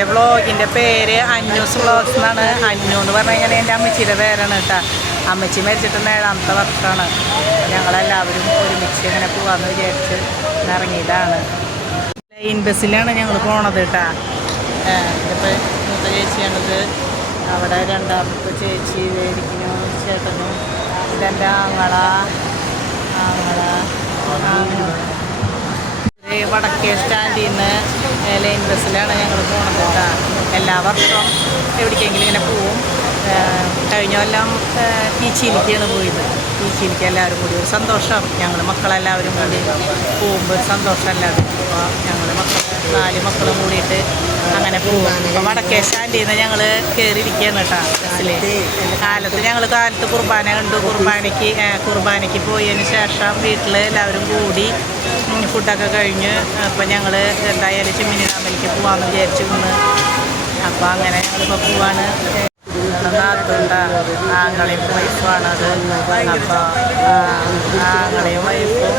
എൻ്റെ വ്ളോഗിൻ്റെ പേര് അന്നൂസ് വ്ളോഗ്സ് എന്നാണ്. അന്നു എന്ന് പറഞ്ഞു കഴിഞ്ഞാൽ എൻ്റെ അമ്മച്ചിയുടെ പേരാണ് കേട്ടോ. അമ്മച്ചി മരിച്ചിട്ട് 7ാമത്തെ വർഷമാണ്. ഞങ്ങളെല്ലാവരും ഒരുമിച്ച് ഇങ്ങനെ പോകാമെന്ന് വിചാരിച്ച് ഇറങ്ങിയതാണ്. ലൈൻ ബസ്സിലാണ് ഞങ്ങൾ പോണത് കേട്ടോ. ഇതിപ്പോൾ മൂത്ത ചേച്ചിയാണിത്. അവിടെ 2ാമത്തെ ചേച്ചി ഇരിക്കുന്നു, ചേട്ടനും. ഇതെൻ്റെ ആങ്ങള വടക്കേ സ്റ്റാൻഡിൽ നിന്ന് ലൈൻ ബസ്സിലാണ് ഞങ്ങൾ പോണത് കേട്ടോ. എല്ലാ വർഷവും എവിടേക്കെങ്കിലും ഇങ്ങനെ പോവും. കഴിഞ്ഞ കൊല്ലം പീച്ചിയിലേക്കാണ് പോയത്. പീച്ചിയിലേക്ക് എല്ലാവരും കൂടി ഒരു സന്തോഷം. ഞങ്ങൾ മക്കളെല്ലാവരും കൂടി പോകുമ്പോൾ ഒരു സന്തോഷമല്ലാതെ. അപ്പോൾ ഞങ്ങൾ 4 മക്കളും കൂടിയിട്ട് അങ്ങനെ പോകും. അപ്പോൾ വടക്കേ സ്റ്റാൻഡിൽ നിന്ന് ഞങ്ങൾ കയറിയിരിക്കുകയാണ് കേട്ടോ ബസ്സിൽ. കാലത്ത് കുർബാന കണ്ടു. കുർബാനയ്ക്ക് പോയതിന് ശേഷം വീട്ടിൽ എല്ലാവരും കൂടി ഫുഡൊക്കെ കഴിഞ്ഞ് അപ്പോൾ ഞങ്ങൾ എന്തായാലും ചിമ്മിനി ഡാമിലേക്ക് പോകാമെന്ന് വിചാരിച്ചു ഇന്ന്. അപ്പോൾ അങ്ങനെ ഞങ്ങളിപ്പോൾ പോവാണ്. നാത്തുണ്ട ആങ്ങളെയും വൈഫാണത്. അപ്പോൾ ആങ്ങളെയും വൈഫും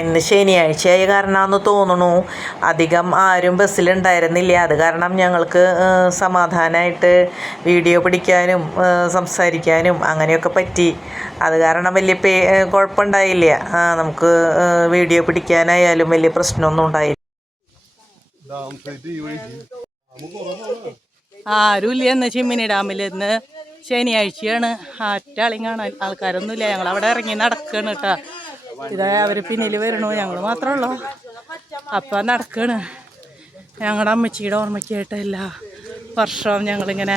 ഇന്ന് ശനിയാഴ്ചയായ കാരണമെന്ന് തോന്നുന്നു അധികം ആരും ബസ്സിലുണ്ടായിരുന്നില്ല. അത് കാരണം ഞങ്ങൾക്ക് സമാധാനമായിട്ട് വീഡിയോ പിടിക്കാനും സംസാരിക്കാനും അങ്ങനെയൊക്കെ പറ്റി. അത് കാരണം വലിയ കുഴപ്പമുണ്ടായില്ല. നമുക്ക് വീഡിയോ പിടിക്കാനായാലും വലിയ പ്രശ്നമൊന്നും ഉണ്ടായില്ല. ആരുമില്ല എന്ന് ചിമ്മിനി ഡാമിൽ ഇന്ന് ശനിയാഴ്ചയാണ്. ആറ്റാളിയും കാണാൻ ആൾക്കാരൊന്നുമില്ല. ഞങ്ങളവിടെ ഇറങ്ങി നടക്കുകയാണ് കേട്ടോ. ഇതാ അവർ പിന്നിൽ വരണു, ഞങ്ങൾ മാത്രമേ ഉള്ളൂ. അപ്പം നടക്കുകയാണ്. ഞങ്ങളുടെ അമ്മച്ചിയുടെ ഓർമ്മയ്ക്കായിട്ട് എല്ലാ വർഷവും ഞങ്ങളിങ്ങനെ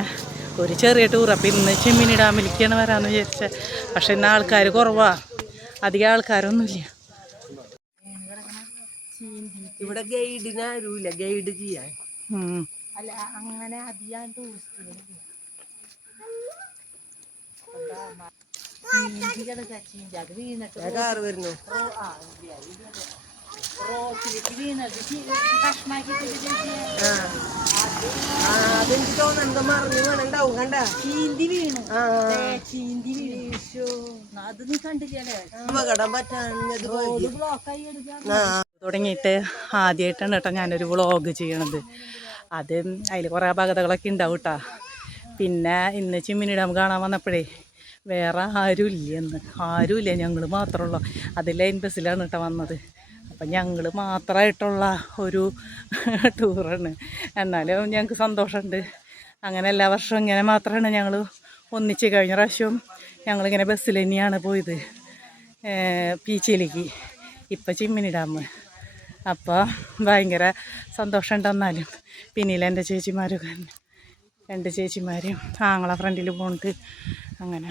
ഒരു ചെറിയ ടൂർ. അപ്പം ഇന്ന് ചിമ്മിനി ഡാമിലേക്കാണ് വരാമെന്ന് വിചാരിച്ചത്. പക്ഷെ ഇന്ന് ആൾക്കാർ കുറവാണ്, അധികം ആൾക്കാരൊന്നുമില്ല. ഇവിടെ ഗൈഡിന് ആരുമില്ല, ഗൈഡ് ചെയ്യാൻ. അല്ല അങ്ങനെ അധികം ടൂറിസ്റ്റുകൾ വരുന്നു. അതെനിക്ക് തോന്നുന്നു മറിഞ്ഞു വീണുണ്ടാവും. കണ്ട ചീന്തി വീണു. അത് നീ കണ്ടില്ലേ? അപകടം പറ്റാഞ്ഞത് തുടങ്ങിയിട്ട് ആദ്യമായിട്ടാണ് കേട്ടോ ഞാനൊരു വ്ളോഗ് ചെയ്യണത്. അത് അതിൽ കുറേ അപകടങ്ങളൊക്കെ ഉണ്ടാവും കേട്ടോ. പിന്നെ ഇന്ന് ചിമ്മിനി ഡാം കാണാൻ വന്നപ്പോഴേ വേറെ ആരുമില്ല, ഞങ്ങൾ മാത്രമുള്ളൂ. അത് ലൈൻ ബസ്സിലാണ് കേട്ടോ വന്നത്. അപ്പം ഞങ്ങൾ മാത്രമായിട്ടുള്ള ഒരു ടൂറാണ്. എന്നാലും ഞങ്ങൾക്ക് സന്തോഷമുണ്ട്. അങ്ങനെ എല്ലാ വർഷവും ഇങ്ങനെ മാത്രമാണ് ഞങ്ങൾ ഒന്നിച്ച്. കഴിഞ്ഞ പ്രാവശ്യവും ഞങ്ങളിങ്ങനെ ബസ്സിൽ തന്നെയാണ് പോയത് പീച്ചിയിലേക്ക്, ഇപ്പം ചിമ്മിനി ഡാം. അപ്പോൾ ഭയങ്കര സന്തോഷമുണ്ടെന്നാലും പിന്നിൽ എൻ്റെ ചേച്ചിമാരൊക്കെ 2 ചേച്ചിമാരും ആങ്ങളെ ഫ്രണ്ടിൽ പോകുന്നുണ്ട്. അങ്ങനെ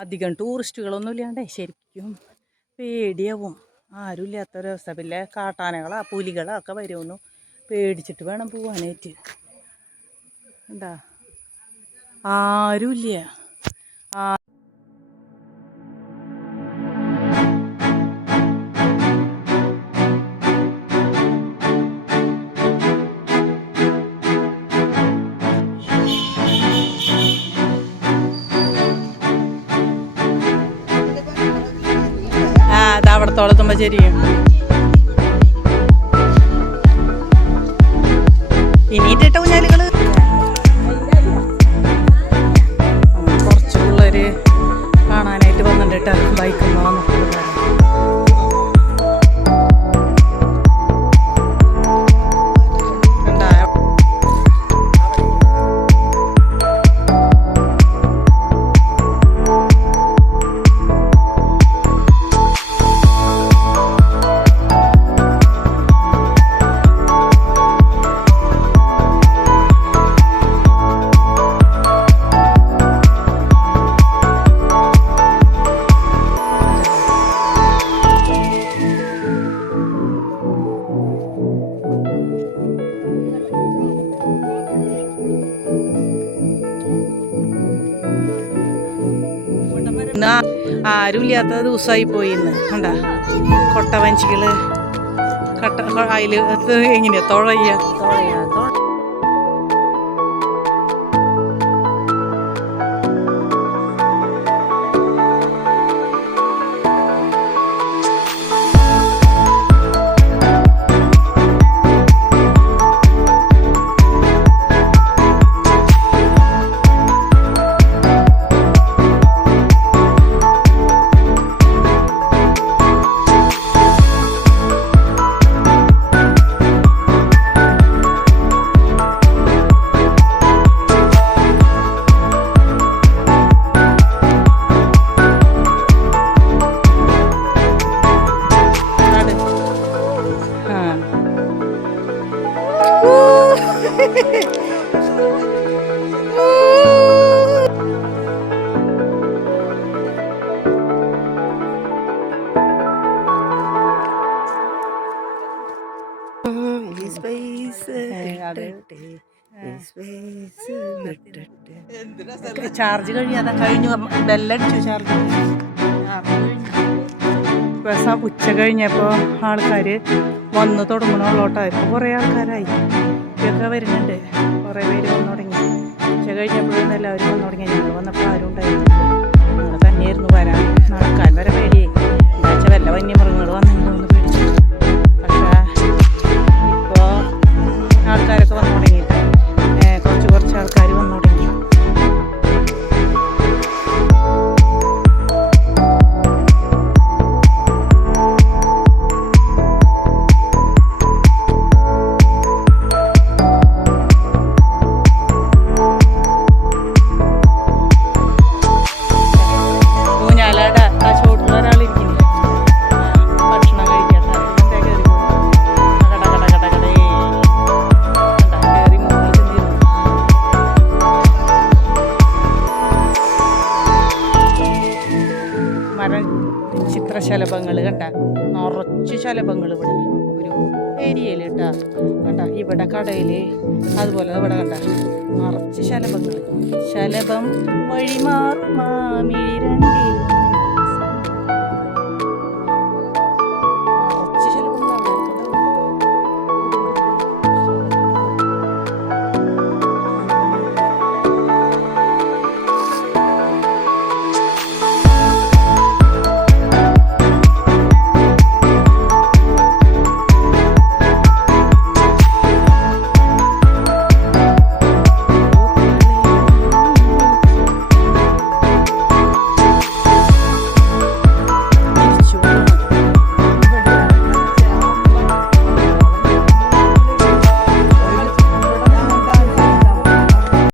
അധികം ടൂറിസ്റ്റുകളൊന്നും ഇല്ലാണ്ടേ ശരിക്കും പേടിയാവും. ആരും ഇല്ലാത്തൊരവസ്ഥ. പിന്നെ കാട്ടാനകളോ പുലികളോ ഒക്കെ വരുമെന്നു പേടിച്ചിട്ട് വേണം പോവാനായിട്ട്. എന്താ ആരുമില്ല. അവിടത്തോളത്തുമ്പോൾ ശരിയും ഇനിയിട്ടിട്ട ഊഞ്ഞാലുകൾ കുറച്ച് പിള്ളേർ കാണാനായിട്ട് വന്നിട്ട് കേട്ടോ. ബൈക്കിൽ വന്നിട്ടുണ്ട്. ഇന്ന് ആരും ഇല്ലാത്ത ദിവസമായി പോയി ഇന്ന് കണ്ടാ കൊട്ടവഞ്ചികള് അതില് എങ്ങനെയാ തുഴയ്യ ചാർജ് കഴിയാതെ കഴിഞ്ഞു ബെല്ലടിച്ചു ചാർജ് ദിവസം ഉച്ച കഴിഞ്ഞപ്പോൾ ആൾക്കാർ വന്നു തുടങ്ങണുള്ളോട്ടാ ഇപ്പോൾ കുറേ ആൾക്കാരായി ഇതൊക്കെ വരുന്നുണ്ട് കുറേ പേര് വന്നു തുടങ്ങി ഉച്ച കഴിഞ്ഞപ്പോഴും എല്ലാവരും വന്നു തുടങ്ങി ഞങ്ങൾ വന്നപ്പോൾ ആരും ഉണ്ടായിരുന്നു ഞങ്ങൾ തന്നെയായിരുന്നു വരാൻ നടക്കാൻ വരെ പേടിയായി എന്താ വെച്ചാൽ വല്ല വന്യമൃഗങ്ങൾ വന്നെങ്കിൽ ഒന്ന് പേടിച്ചു പക്ഷേ ഇപ്പോൾ ആൾക്കാരൊക്കെ വന്നു തുടങ്ങി കുറച്ച് ആൾക്കാർ വന്നു തുടങ്ങി ചിത്രശലഭങ്ങൾ കണ്ട നിറച്ച് ശലഭങ്ങൾ ഇവിടെ ഒരു ഏരിയയിൽ കേട്ടാ കണ്ട ഇവിടെ കടയിൽ അതുപോലെ ഇവിടെ കണ്ട നിറച്ച് ശലഭങ്ങൾ ശലഭം വഴിമാറും മാമിഴി രണ്ടിൽ